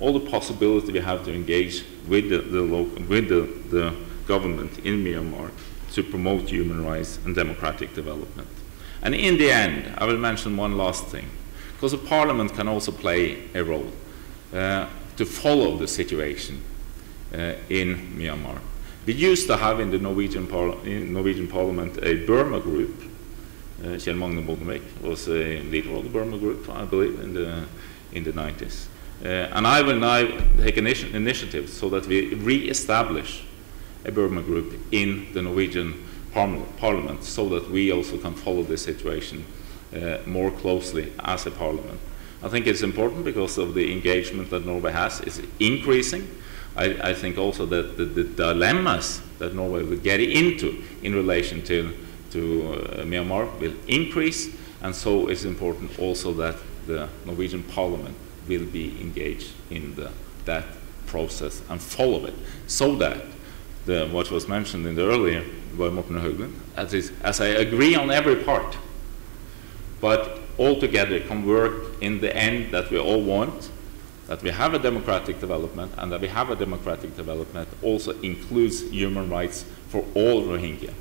all the possibility we have to engage with the government in Myanmar to promote human rights and democratic development. And in the end, I will mention one last thing, because the parliament can also play a role to follow the situation in Myanmar. We used to have in the Norwegian Parliament a Burma group. Kjell Magne Bondevik was a leader of the Burma group, I believe, in the 90s. And I will now take an initiative so that we re-establish a Burma group in the Norwegian Parliament so that we also can follow the situation more closely as a parliament. I think it's important because of the engagement that Norway has is increasing. I think also that the dilemmas that Norway will get into in relation to Myanmar will increase, and so it's important also that the Norwegian Parliament will be engaged in that process and follow it, so that what was mentioned in the earlier by Morten Høglund, as I agree on every part, but all together can work in the end that we all want, that we have a democratic development, and that we have a democratic development also includes human rights for all Rohingya,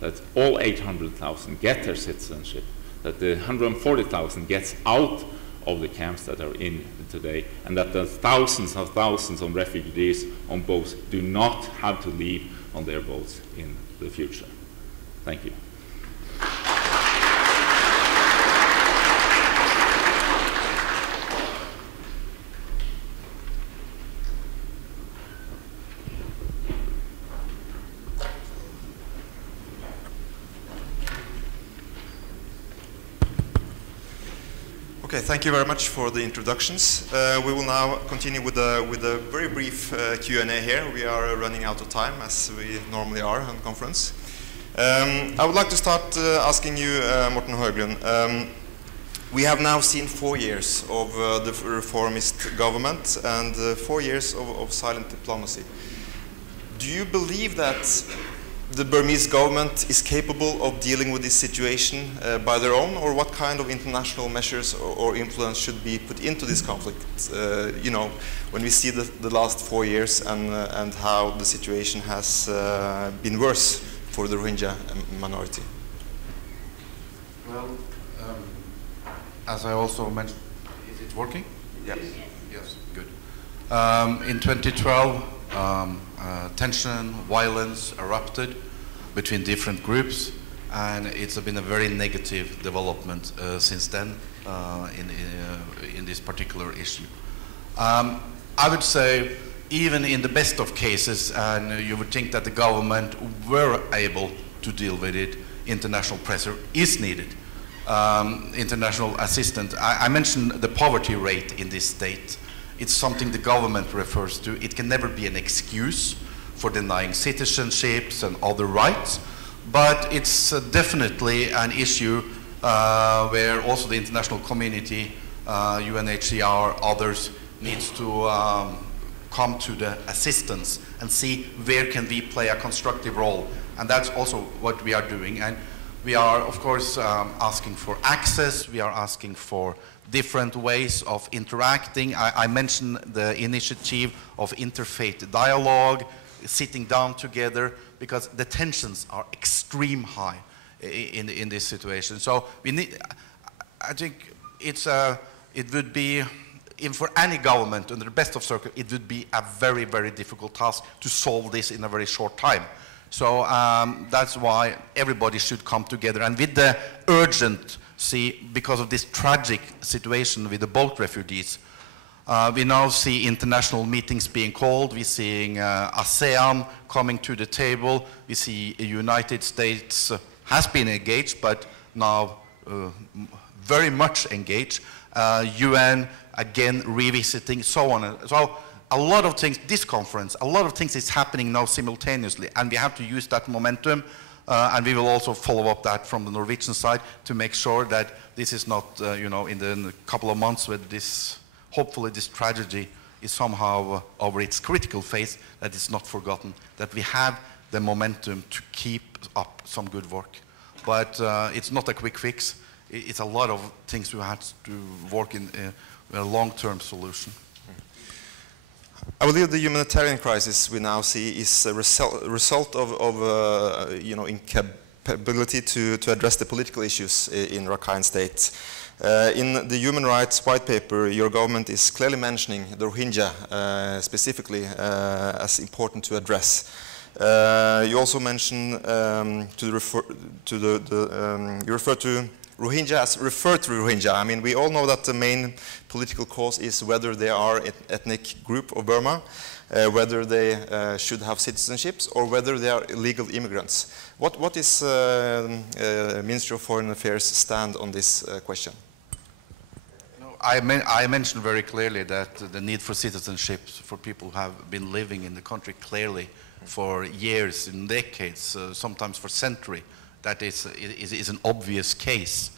that all 800,000 get their citizenship, that the 140,000 gets out of the camps that are in today, and that the thousands of refugees on boats do not have to leave on their boats in the future. Thank you. Okay, thank you very much for the introductions. We will now continue with a very brief Q&A here. We are running out of time, as we normally are on conference. I would like to start asking you, Morten Høglund. We have now seen 4 years of the reformist government and 4 years of silent diplomacy. Do you believe that the Burmese government is capable of dealing with this situation by their own, or what kind of international measures or influence should be put into this conflict? You know, when we see the last 4 years and how the situation has been worse for the Rohingya minority. Well, as I also mentioned, is it working? Yeah. Yes, good. In 2012, tension, violence erupted between different groups, and it's been a very negative development since then in this particular issue. I would say, even in the best of cases, and you would think that the government were able to deal with it, international pressure is needed. International assistance. I mentioned the poverty rate in this state. It's something the government refers to. It can never be an excuse for denying citizenships and other rights, but it's definitely an issue where also the international community, UNHCR, others, needs to come to the assistance and see where can we play a constructive role. And that's also what we are doing. And we are, of course, asking for access. We are asking for different ways of interacting. I mentioned the initiative of interfaith dialogue, sitting down together, because the tensions are extreme high in this situation. So we need, I think it would be, for any government under the best of circumstances, it would be a very, very difficult task to solve this in a very short time. So that's why everybody should come together. And with the urgency, because of this tragic situation with the boat refugees, we now see international meetings being called. We're seeing ASEAN coming to the table. We see the United States has been engaged, but now very much engaged. UN, again, revisiting, so on. So a lot of things, this conference, a lot of things is happening now simultaneously, and we have to use that momentum, and we will also follow up that from the Norwegian side to make sure that this is not, you know, in the couple of months where this, hopefully this tragedy is somehow over its critical phase, that it's not forgotten, that we have the momentum to keep up some good work. But it's not a quick fix. It's a lot of things we have to work in a long-term solution. I believe the humanitarian crisis we now see is a result of incapability to address the political issues in Rakhine State. In the Human Rights White Paper, your government is clearly mentioning the Rohingya specifically as important to address. You also mention you refer to Rohingya as referred to Rohingya. I mean, we all know that the main political cause is whether they are an ethnic group of Burma, whether they should have citizenships, or whether they are illegal immigrants. What is Ministry of Foreign Affairs stand on this question? I mentioned very clearly that the need for citizenship for people who have been living in the country clearly for years and decades, sometimes for centuries, that is an obvious case.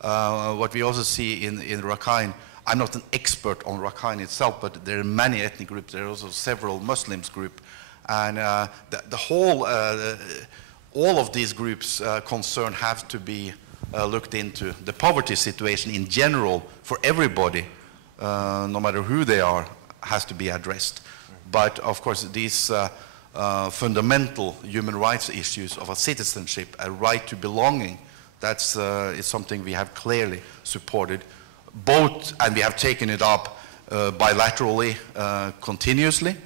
What we also see in Rakhine, I'm not an expert on Rakhine itself, but there are many ethnic groups. There are also several Muslims groups, and all of these groups' concern have to be looked into. The poverty situation in general for everybody, no matter who they are, has to be addressed. But of course, these fundamental human rights issues of a citizenship, a right to belonging, that's is something we have clearly supported, both, and we have taken it up bilaterally, continuously.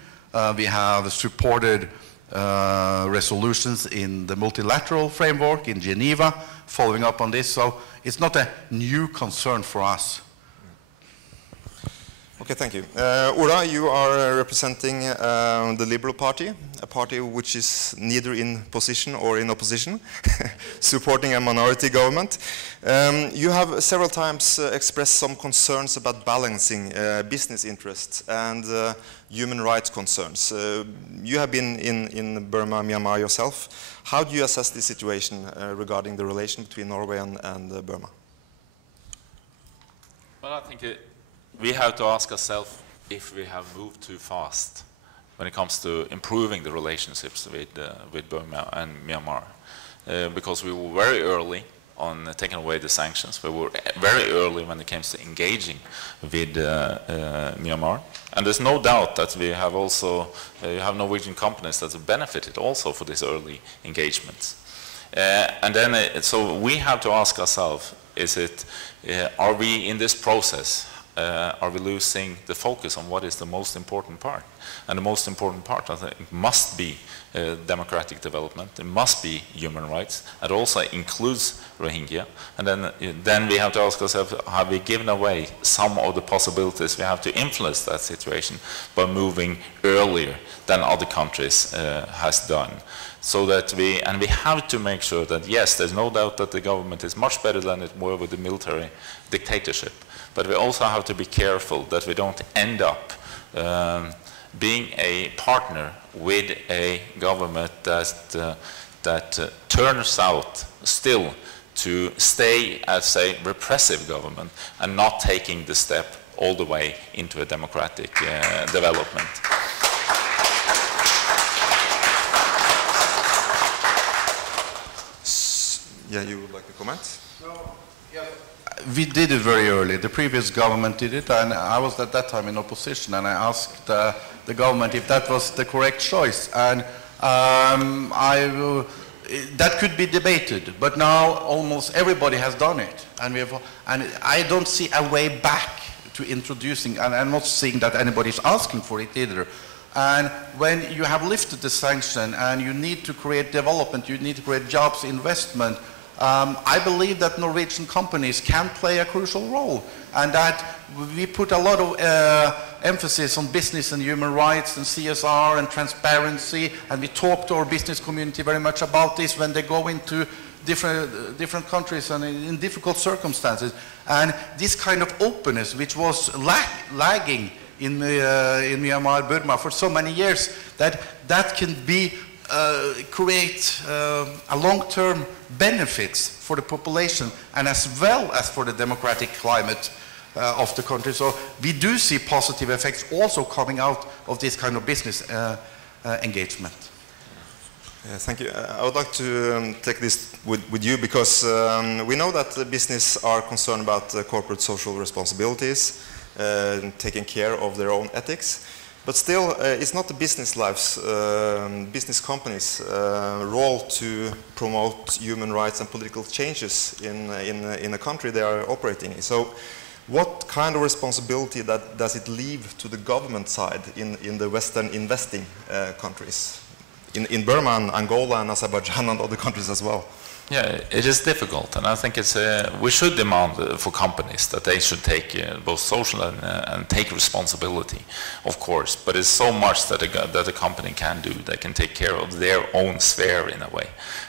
We have supported resolutions in the multilateral framework in Geneva, following up on this. So it's not a new concern for us. Okay, thank you. Ola, you are representing the Liberal Party, a party which is neither in position or in opposition, supporting a minority government. You have several times expressed some concerns about balancing business interests and human rights concerns. You have been in Burma, Myanmar yourself. How do you assess the situation regarding the relation between Norway and Burma? Well, I think we have to ask ourselves if we have moved too fast when it comes to improving the relationships with Burma and Myanmar. Because we were very early on taking away the sanctions. We were very early when it came to engaging with Myanmar. And there's no doubt that we have also, you have Norwegian companies that have benefited also for these early engagements. And then, so we have to ask ourselves, are we in this process, are we losing the focus on what is the most important part? And the most important part, I think, must be democratic development. It must be human rights. It also includes Rohingya. And then we have to ask ourselves, have we given away some of the possibilities we have to influence that situation by moving earlier than other countries has done? So that we have to make sure that, yes, there's no doubt that the government is much better than it were with the military dictatorship. But we also have to be careful that we don't end up being a partner with a government that turns out still to stay as a repressive government and not taking the step all the way into a democratic development. Yeah, you would like to comment? No, yeah. We did it very early. The previous government did it, and I was at that time in opposition, and I asked the government if that was the correct choice. And that could be debated, but now almost everybody has done it. And I don't see a way back to introducing, and I'm not saying that anybody's asking for it either. And when you have lifted the sanction and you need to create development, you need to create jobs, investment, I believe that Norwegian companies can play a crucial role, and that we put a lot of emphasis on business and human rights and CSR and transparency, and we talk to our business community very much about this when they go into different countries and in difficult circumstances. And this kind of openness, which was lagging in Myanmar, Burma for so many years, that can be create a long-term benefits for the population and as well as for the democratic climate of the country. So we do see positive effects also coming out of this kind of business engagement. Thank you. I would like to take this with you because we know that the business are concerned about corporate social responsibilities, taking care of their own ethics. But still, it's not the business lives, business companies' role to promote human rights and political changes in a country they are operating in. So what kind of responsibility does it leave to the government side in the Western investing countries? In Burma and Angola and Azerbaijan and other countries as well? Yeah, it is difficult, and I think it's we should demand for companies that they should take both social and take responsibility, of course. But it's so much that a company can do. They can take care of their own sphere in a way,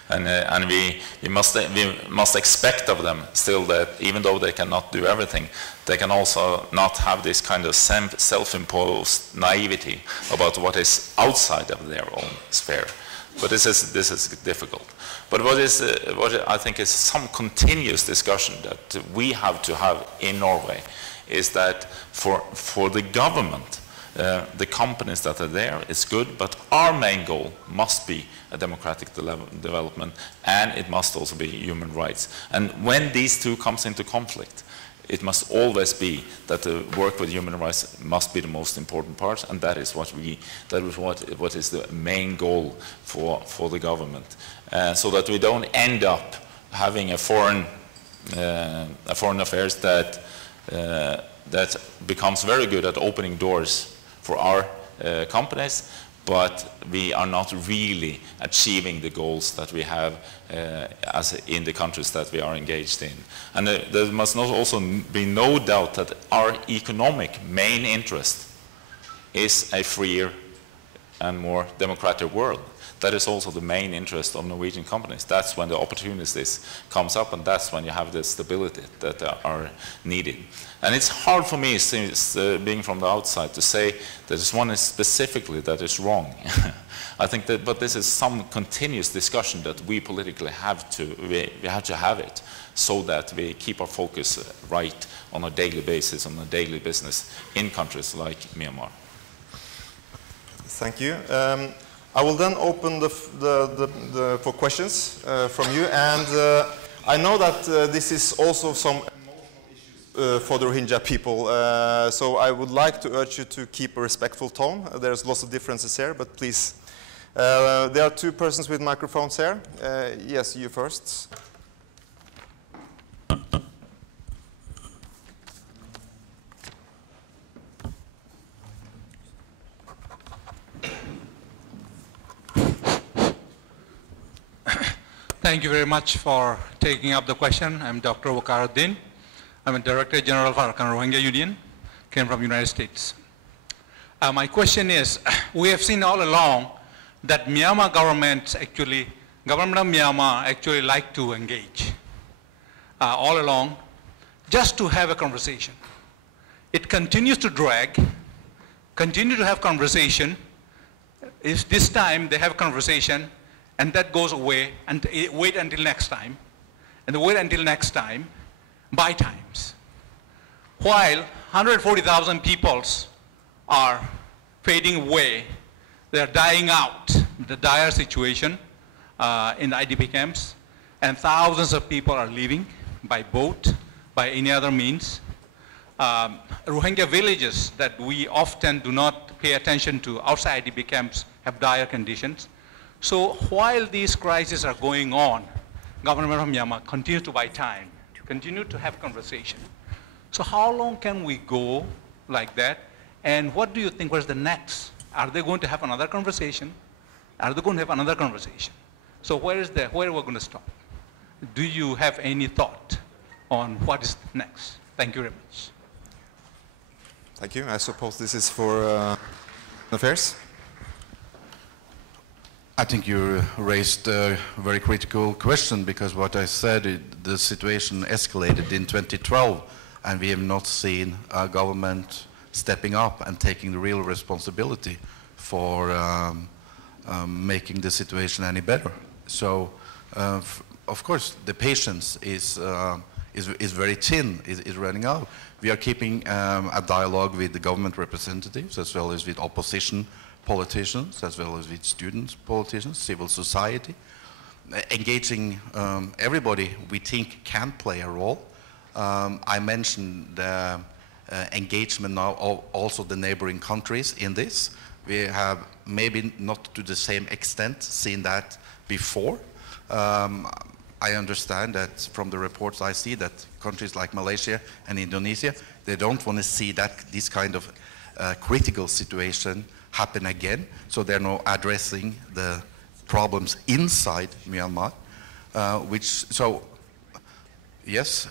and we must expect of them still that even though they cannot do everything, they can also not have this kind of self-imposed naivety about what is outside of their own sphere. But this is difficult. But what I think is some continuous discussion that we have to have in Norway is that for the government, the companies that are there is good, but our main goal must be a democratic development, and it must also be human rights. And when these two comes into conflict, it must always be that the work with human rights must be the most important part, and that is what is the main goal for the government, so that we don't end up having a foreign affairs that becomes very good at opening doors for our companies, but we are not really achieving the goals that we have in the countries that we are engaged in. And there must not also be no doubt that our economic main interest is a freer and more democratic world. That is also the main interest of Norwegian companies. That's when the opportunities comes up, and that's when you have the stability that are needed. And it's hard for me, since being from the outside, to say that there's one specifically that is wrong. I think that, but this is some continuous discussion that we politically have to have it, so that we keep our focus right on a daily basis, on a daily business in countries like Myanmar. Thank you. I will then open for questions from you, and I know that this is also some emotional issues for the Rohingya people, so I would like to urge you to keep a respectful tone. There's lots of differences here, but please. There are two persons with microphones here. Yes, you first. Thank you very much for taking up the question. I'm Dr. Audun. I'm a Director General for Rohingya Union, came from the United States. My question is, we have seen all along that Myanmar government of Myanmar actually like to engage all along just to have a conversation. It continues to drag, continue to have conversation. If this time they have conversation, and that goes away, and wait until next time, and wait until next time, by times. While 140,000 peoples are fading away, they're dying out, the dire situation in the IDP camps, and thousands of people are leaving by boat, by any other means. Rohingya villages that we often do not pay attention to outside IDP camps have dire conditions. So while these crises are going on, government of Myanmar continues to buy time, continue to have conversation. So how long can we go like that? And what do you think was the next? Are they going to have another conversation? Are they going to have another conversation? So where are we going to stop? Do you have any thought on what is next? Thank you very much. Thank you. I suppose this is for affairs. I think you raised a very critical question, because what I said, the situation escalated in 2012, and we have not seen our government stepping up and taking the real responsibility for making the situation any better. So, of course, the patience is very thin, is running out. We are keeping a dialogue with the government representatives, as well as with opposition politicians, as well as with students, politicians, civil society, engaging everybody we think can play a role. I mentioned the engagement now of also the neighboring countries in this. We have maybe not to the same extent seen that before. I understand that from the reports I see that countries like Malaysia and Indonesia, they don't want to see that this kind of critical situation happen again. So they're now addressing the problems inside Myanmar, yes,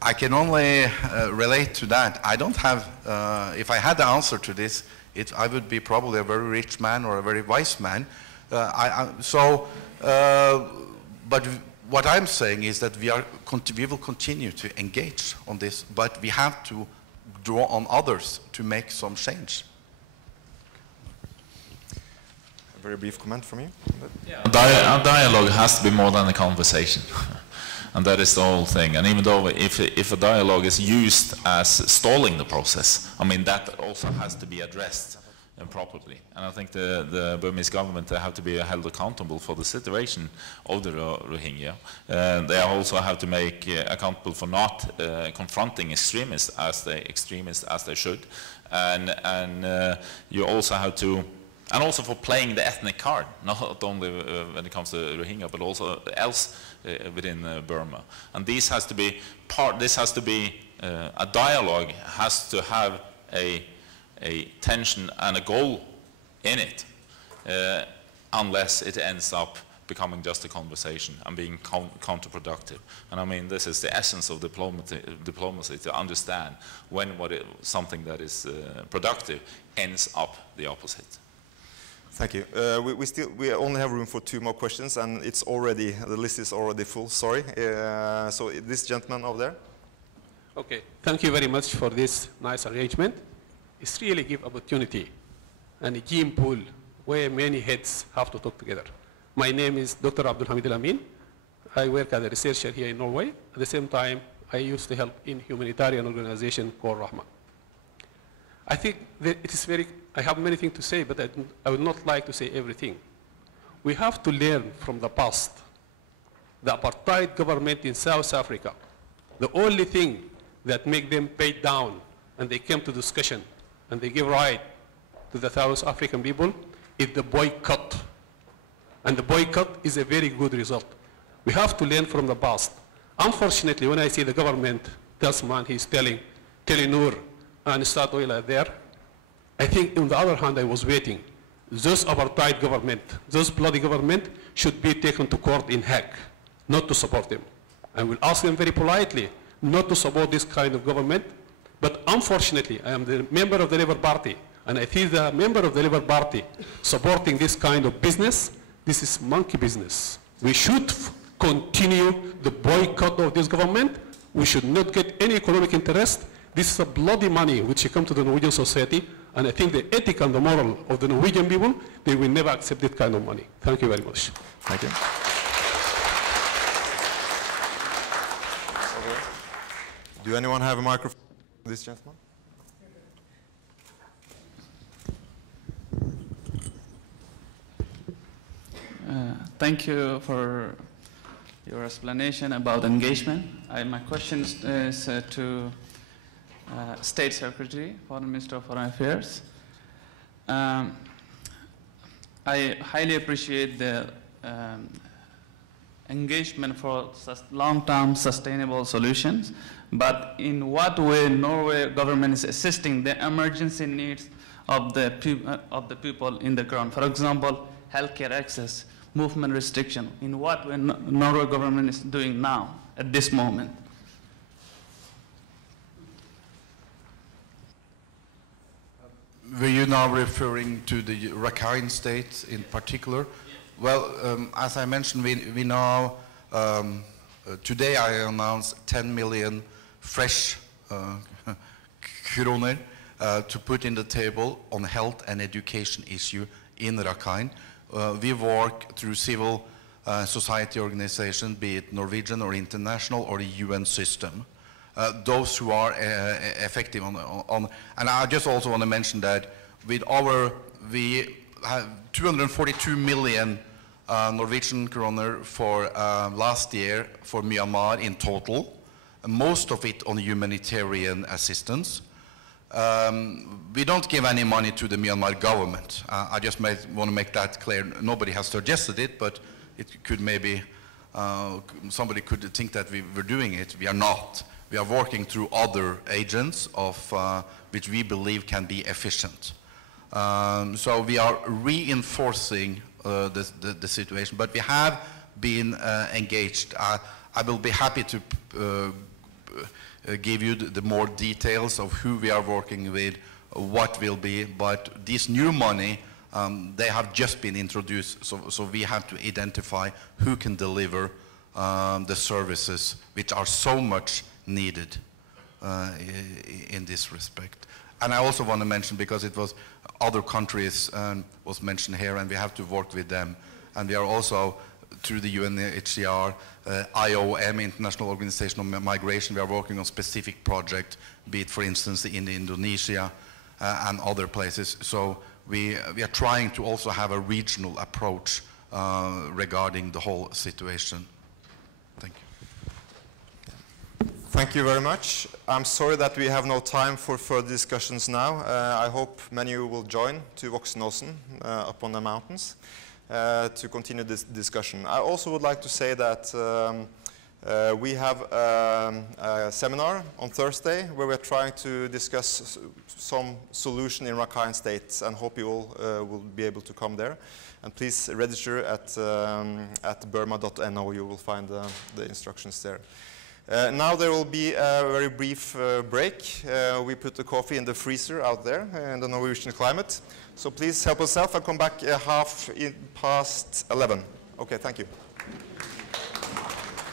I can only relate to that. I don't have, if I had the answer to this, I would be probably a very rich man or a very wise man. But what I'm saying is that we will continue to engage on this, but we have to draw on others to make some change. A very brief comment from you. Yeah. A dialogue has to be more than a conversation. And that is the whole thing. And even though if a dialogue is used as stalling the process, I mean, that also has to be addressed properly. And I think the Burmese government, they have to be held accountable for the situation of the Rohingya. They also have to make accountable for not confronting extremists as they should. And you also have to, and also for playing the ethnic card, not only when it comes to Rohingya, but also else within Burma. And this has to be a dialogue has to have a tension and a goal in it, unless it ends up becoming just a conversation and being counterproductive. And I mean, this is the essence of diplomacy, to understand when something that is productive ends up the opposite. Thank you. We only have room for 2 more questions, and the list is already full. Sorry. So this gentleman over there. Okay. Thank you very much for this nice arrangement. It's really give opportunity and a gene pool where many heads have to talk together. My name is Dr. Abdul Amin. I work as a researcher here in Norway. At the same time, I used to help in humanitarian organization called Rahma. I think that it is I have many things to say, but I would not like to say everything. We have to learn from the past. The apartheid government in South Africa, the only thing that make them pay down and they came to discussion and they give right to the South African people is the boycott. And the boycott is a very good result. We have to learn from the past. Unfortunately, when I see the government, this man, he's telling Telenor and Statoil are there, I think on the other hand, I was waiting. Those apartheid government, those bloody government should be taken to court in Hague, not to support them. I will ask them very politely not to support this kind of government. But unfortunately, I am the member of the Labour Party, and I see the member of the Labour Party supporting this kind of business. This is monkey business. We should continue the boycott of this government. We should not get any economic interest. This is a bloody money which should come to the Norwegian society, and I think the ethic and the moral of the Norwegian people, they will never accept that kind of money. Thank you very much. Thank you. Do anyone have a microphone? This gentleman. Thank you for your explanation about engagement. My question is to State Secretary, Foreign Minister of Foreign Affairs. I highly appreciate the engagement for long-term sustainable solutions, but in what way Norway government is assisting the emergency needs of the people in the ground? For example, healthcare access, movement restriction. In what way Norway government is doing now at this moment? Were you now referring to the Rakhine state in particular? Well, as I mentioned, we now, today I announced 10 million fresh kroner to put in the table on health and education issue in Rakhine. We work through civil society organizations, be it Norwegian or international or the UN system. Those who are effective on, and I just also want to mention that with we have 242 million Norwegian kroner for last year for Myanmar in total, most of it on humanitarian assistance. We don't give any money to the Myanmar government. I just want to make that clear. Nobody has suggested it, but it could maybe, somebody could think that we were doing it. We are not. We are working through other agents of which we believe can be efficient. So we are reinforcing the situation, but we have been engaged. I will be happy to give you the more details of who we are working with, what will be, but this new money, they have just been introduced, so we have to identify who can deliver the services which are so much needed in this respect. And I also want to mention, because it was other countries was mentioned here, and we have to work with them, and we are also through the UNHCR, IOM, International Organization of Migration, we are working on specific projects, be it, for instance, in Indonesia and other places. So we are trying to also have a regional approach regarding the whole situation. Thank you. Thank you very much. I'm sorry that we have no time for further discussions now. I hope many of you will join to Voksenåsen up on the mountains to continue this discussion. I also would like to say that we have a seminar on Thursday where we're trying to discuss some solution in Rakhine State, and hope you all will be able to come there. And please register at burma.no. You will find the instructions there. Now there will be a very brief break. We put the coffee in the freezer out there in the Norwegian climate. So please help yourself and come back past 11. Okay, thank you.